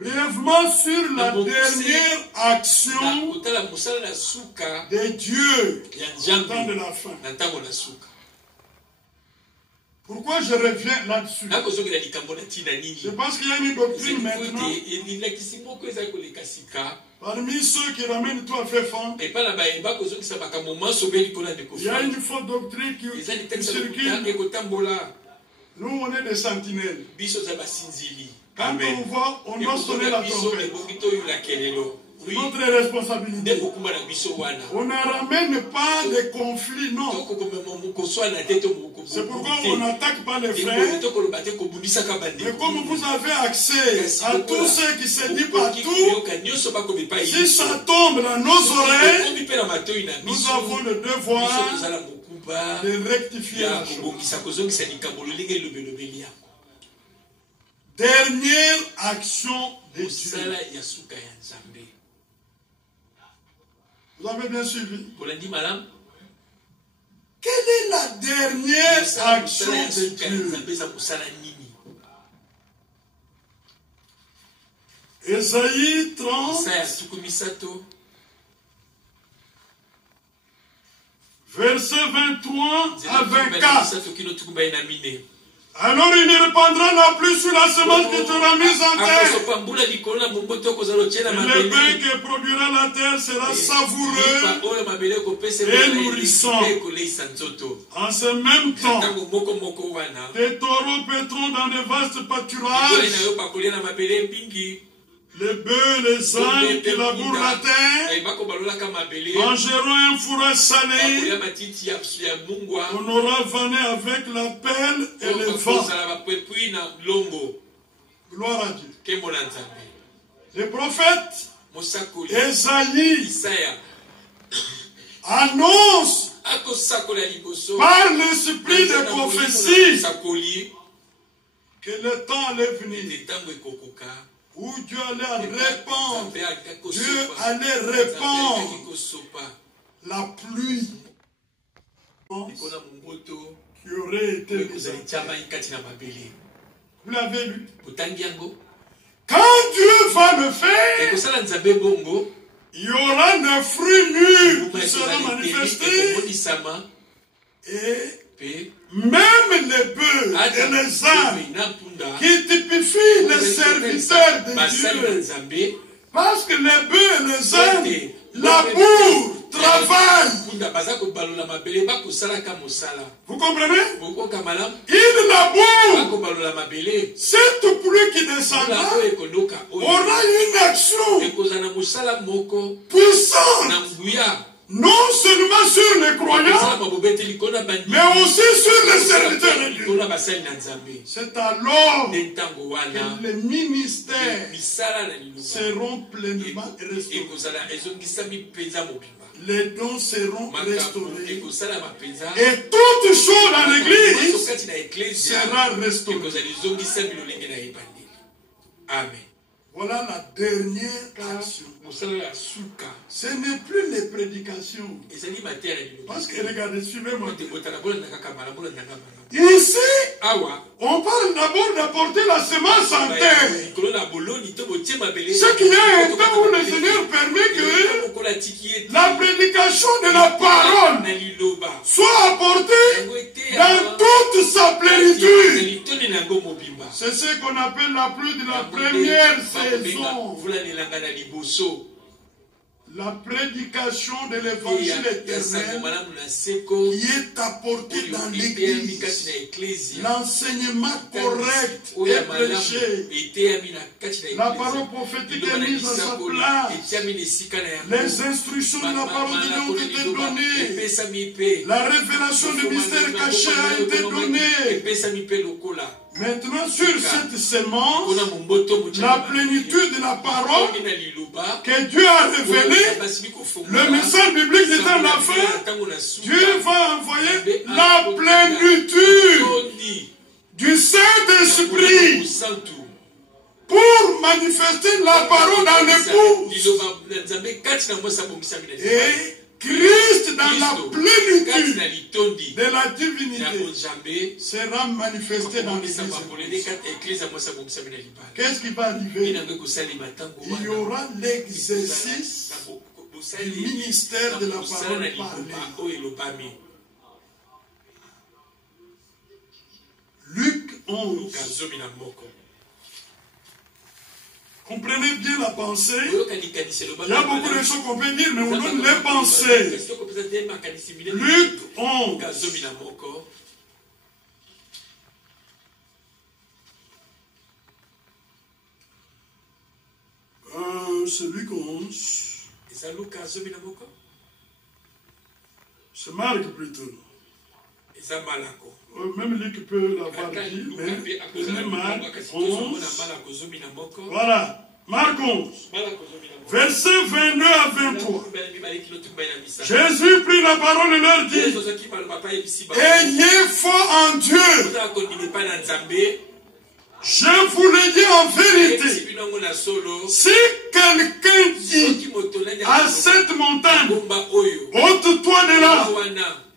Brièvement sur la dernière action de Dieu au temps de la fin. Pourquoi je reviens là-dessus? Je pense qu'il y a une doctrine maintenant. Parmi ceux qui ramènent tout à fait fond, il y a une fausse doctrine qui circule. Nous, on est des sentinelles. Quand on voit, on doit sonner la trompette. Notre responsabilité. On ne ramène pas les conflits, non. C'est pourquoi on n'attaque pas les frères. Mais comme vous avez accès à tout ce qui se dit partout, si ça tombe dans nos oreilles, nous avons le devoir de rectifier la chose. Dernière action de Dieu. Vous avez bien suivi? Quelle est la dernière action de Dieu? Ésaïe 30, verset 23 à 24. Alors il ne répandra la pluie sur la semence qui sera mise en terre. Le pain que produira la terre sera savoureux et nourrissant. En ce même temps, des taureaux paîtront dans de vastes pâturages. Les bœufs et les ânes qui labourent la terre mangeront un fourrage salé. On aura vanné avec la pelle et le vent. Gloire à Dieu. Le prophète Ésaïe annonce par l'esprit de prophétie que le temps allait venir où Dieu allait répandre la pluie qui aurait été mise en terre. Vous l'avez lu? Quand Dieu va le faire, il y aura 9 fruits mûrs qui seront manifestés et même les bœufs et les ânes qui typifient les serviteurs de Dieu, parce que les bœufs et les ânes labourent, travaillent. Vous comprenez? Ils labourent. Cette pluie qui descendra aura une action puissante. Non seulement sur les croyants, mais aussi sur les serviteurs de Dieu. C'est alors que les ministères seront pleinement restaurés. Les dons seront restaurés. Et toute chose dans l'église sera restaurée. Amen. Voilà la dernière action. Ce n'est plus les prédications. Parce que regardez, suivez-moi. Ici, on parle d'abord d'apporter la semence en terre. Ce qui est un temps où le Seigneur permet que la prédication de la parole soit apportée dans toute sa plénitude. C'est ce qu'on appelle la pluie de la première saison. La prédication de l'évangile éternel qui est apporté dans l'église. L'enseignement correct est prêché. La parole prophétique est mise à sa place. Les instructions de la parole de Dieu ont été données. La révélation du mystère caché a été donnée. Maintenant, sur cette semence, la plénitude de la parole que Dieu a révélée, le message biblique de temps de la fin, Dieu va envoyer la plénitude du Saint-Esprit pour manifester la parole dans l'époux. Et Christ dans la plénitude de la divinité sera manifesté dans l'Église. Qu'est-ce qui va arriver? Il y aura l'exercice du ministère de la parole parlée. Luc 11. Comprenez bien la pensée. Il y a beaucoup de choses qu'on peut dire, mais on donne les pensées. Luc 11. C'est Luc 11. C'est Marc plutôt. Même Luc peut l'avoir dit, mais Marc 11. Voilà, Marc 11. Versets 22 à 23. Jésus prit la parole et leur dit: ayez foi en Dieu. Je vous le dis en vérité, si quelqu'un dit à cette montagne, ôte-toi de là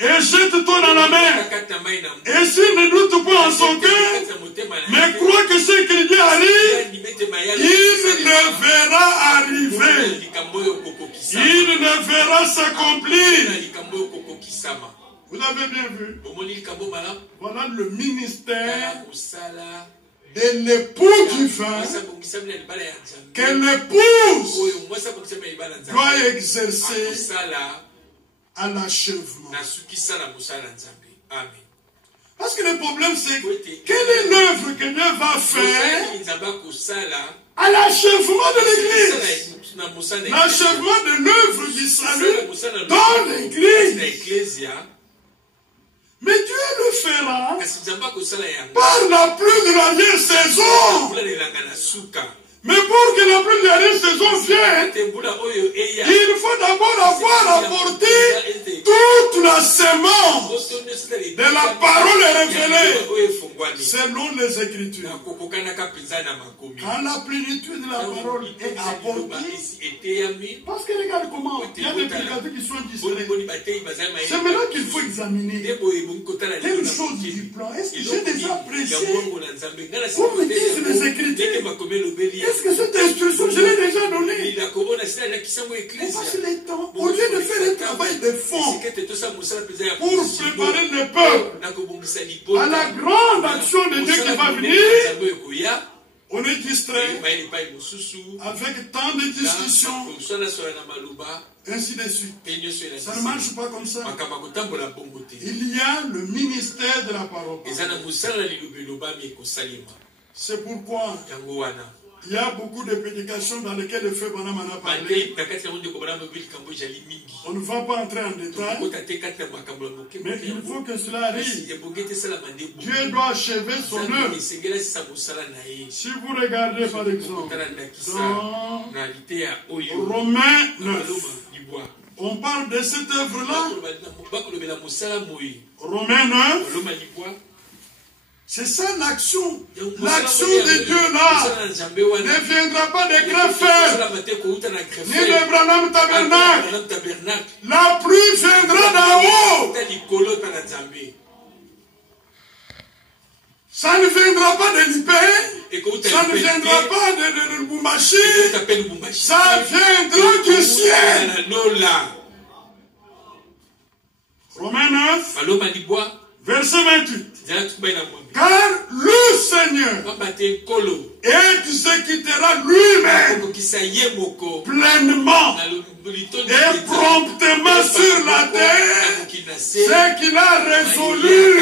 et jette-toi dans la mer, et s'il ne doute pas en son cœur, mais croit que ce qu'il dit arrive, il le verra arriver, il le verra s'accomplir. Vous avez bien vu? Voilà le ministère de l'époux du vin que l'épouse doit exercer à l'achèvement. Parce que le problème c'est quelle est l'œuvre que Dieu va faire à l'achèvement de l'Église, l'achèvement de l'œuvre du salut dans l'Église. Mais Dieu le fera par la pluie de l'arrière-saison. Mais pour que la pluie de l'arrière-saison vienne, il faut d'abord avoir apporté toute la semence de la parole révélée selon les Écritures. Quand la plénitude de la parole est apportée, parce que regarde comment il y a des prédicateurs qui sont distraits. C'est maintenant qu'il faut examiner telle chose du plan. Est-ce que j'ai déjà prêché comme disent les Écritures? Est-ce que cette instruction, je l'ai déjà donnée? On passe le temps, au lieu de faire un travail de fond pour préparer le peuple à la grande action de Dieu qui va venir, on est distrait avec tant de discussions, ainsi de suite. Ça ne marche pas comme ça. Il y a le ministère de la parole. C'est pourquoi il y a beaucoup de prédications dans lesquelles le frère Branham en a parlé. On ne va pas entrer en détail, mais il faut que cela arrive. Dieu doit achever son œuvre. Si vous regardez par exemple dans Romains 9, on parle de cette œuvre-là. Romains 9. C'est ça l'action. L'action de Dieu là ne viendra pas des greffes, ni de Branham Tabernacle. La pluie viendra d'en haut. Ça ne viendra pas de l'Ipé, ça ne viendra pas de Lubumbashi, ça viendra du ciel. Romains 9, verset 28. Car le Seigneur exécutera lui-même pleinement et promptement sur la terre ce qu'il a résolu.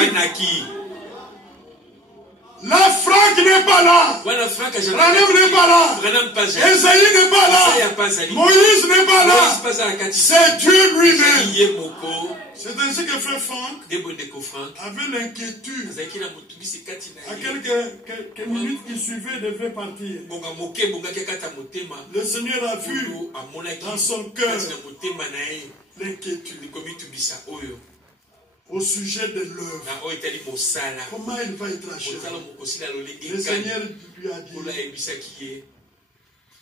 La Franck n'est pas là. Branham n'est pas là. Esaïe n'est pas là. Moïse n'est pas là. C'est Dieu lui-même. C'est ainsi que frère Franck avait l'inquiétude. À quelques minutes qui suivaient devait partir. Le Seigneur a vu dans son cœur l'inquiétude au sujet de l'œuvre. Comment il va être achevé? Le Seigneur lui a dit: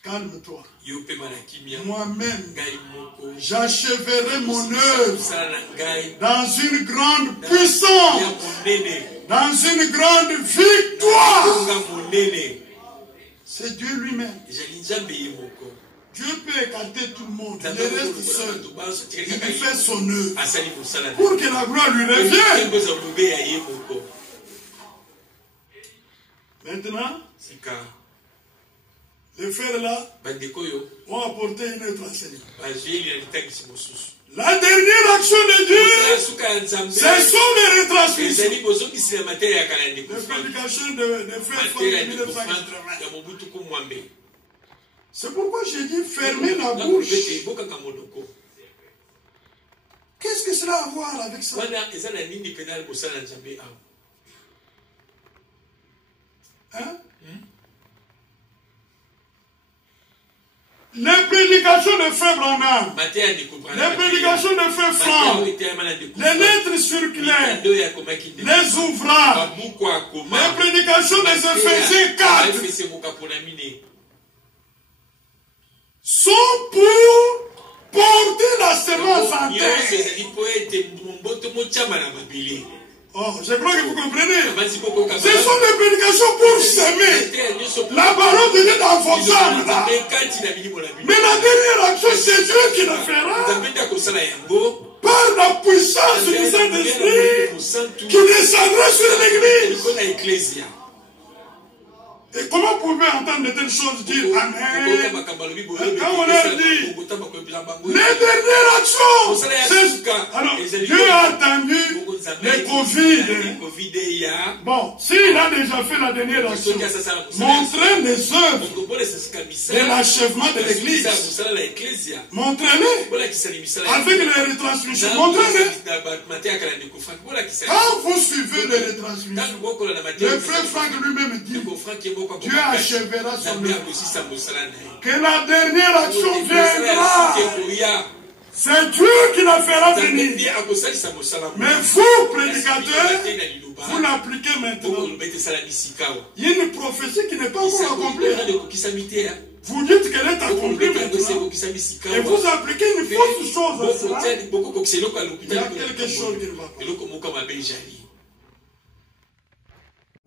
Calme-toi. Moi-même, j'achèverai mon œuvre dans une grande puissance, dans une grande victoire. C'est Dieu lui-même. Dieu peut écarter tout le monde. Il reste seul. Il fait son œuvre pour que la gloire lui revienne. Maintenant, les frères là ont apporté une autre enseignement. La dernière action de Dieu, ce sont les retransmissions. Les prédications de frères en 1980. C'est pourquoi j'ai dit fermer la bouche. Qu'est-ce que cela a à voir avec ça? Hein? Les prédications de frère Branham, les prédications de frère Franck, les lettres circulaires, les ouvrages, les prédications des Éphésiens 4 sont pour porter la semence en terre. Oh, je crois que vous comprenez. Ce sont des prédications pour semer la parole de Dieu dans vos âmes. Mais la dernière action, c'est Dieu qui la fera. Par la puissance du Saint-Esprit qui descendra sur l'Église. Et comment pouvez-vous entendre de telles choses dire Amen? Quand on leur dit les dernières actions, alors Dieu a attendu les Covid. Bon, s'il a déjà fait la dernière action, montrez les œuvres de l'achèvement de l'Église. Montrez-les avec les retransmissions. Montrez-les. Quand vous suivez les retransmissions, le frère Franck lui-même dit Dieu achèvera son œuvre. Que la dernière action viendra. C'est Dieu qui la fera venir. Mais vous, prédicateurs, vous l'appliquez maintenant. Il y a une prophétie qui n'est pas encore accomplie. Vous dites qu'elle est accomplie maintenant. Et vous appliquez une fausse chose à cela. Il y a quelque chose qui ne va pas.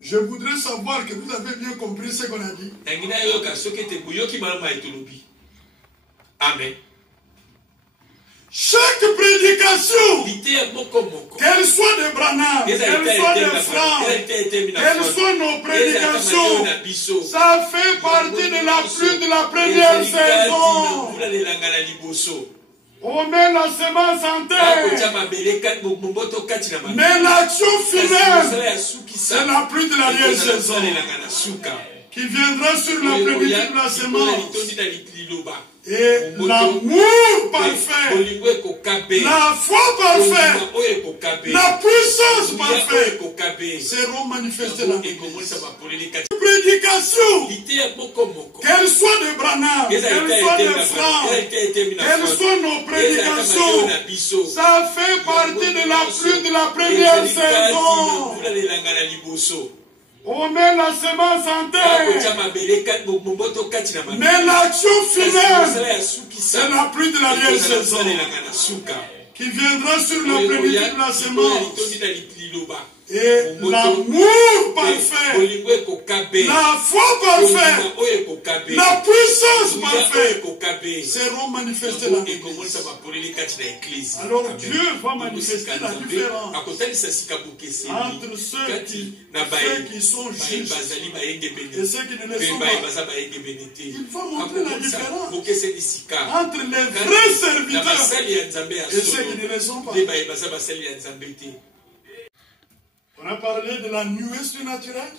Je voudrais savoir que vous avez bien compris ce qu'on a dit. Amen. Chaque prédication, qu'elle soit de Branham, qu'elle soit de Franck, qu'elle soit nos prédications, ça fait partie de la pluie de la première saison. On met la semence en terre. Mais l'action finale, c'est la pluie de la deuxième saison qui viendra sur la plénitude de la semence. Et l'amour parfait, la foi parfaite, la puissance parfaite seront manifestées dans l'Église. Prédication, qu'elle soit de Branham, qu'elle soit de Franck, qu'elle soit nos prédications, ça fait partie de la pluie de la première saison. On met la semence en terre. Mais l'action finale, c'est la pluie de la deuxième saison qui viendra sur la plénitude de la semence. Et l'amour parfait, la foi parfaite, la puissance parfaite seront manifestées dans l'Église. Alors Dieu va manifester la différence entre ceux qui sont justes et ceux qui ne le sont pas. Il faut montrer la différence entre les vrais serviteurs et ceux qui ne le sont pas. On a parlé de la nuée surnaturelle.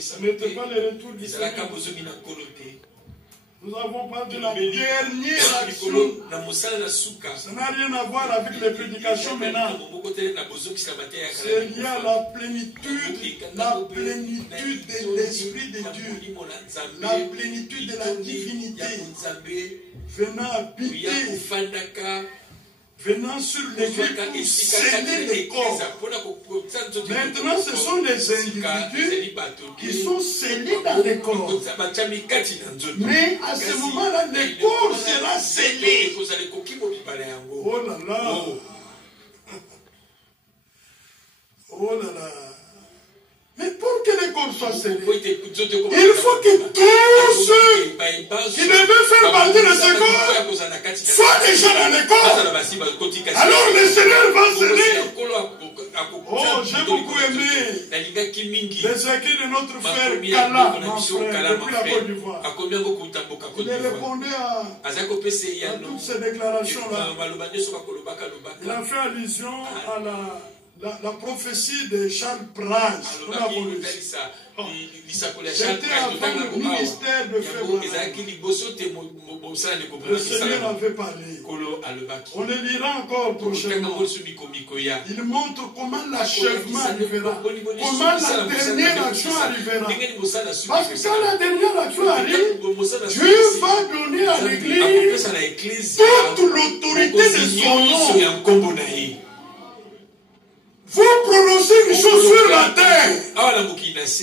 Ce n'était pas le retour du Seigneur. Nous avons parlé de la dernière action. Ça n'a rien à voir avec les prédications maintenant. C'est lié à la plénitude de l'Esprit de Dieu. La plénitude de la divinité venant habiter venant sur l'église pour sceller les corps. Maintenant, ce sont les individus qui sont scellés dans les corps. Mais à ce moment-là, le corps sera scellé. Oh là là. Oh là là. Mais pour que les corps soient scellés, il faut que tous ceux qui devaient faire partie de ce corps soient déjà dans les corps. Alors le Seigneur va sceller. Oh, j'ai beaucoup aimé les écrits de notre frère Kala, mon frère, depuis la Côte d'Ivoire. Il répondait à toutes ces déclarations-là. Il a fait allusion à la prophétie de Charles Prage. C'était avant le ministère de Février. Le Seigneur avait parlé. On le lira encore prochainement. Il montre comment l'achèvement arrivera. Comment la dernière action arrivera. Parce que quand la dernière action arrive, Dieu va donner à l'Église toute l'autorité de son nom. Vous prononcez une chose sur la terre.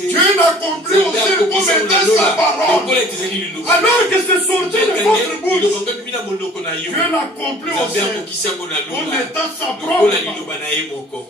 Dieu n'accomplit au ciel pour mettre sa parole. Alors que c'est sorti de votre bouche, Dieu l'accomplit au ciel pour mettre sa propre parole.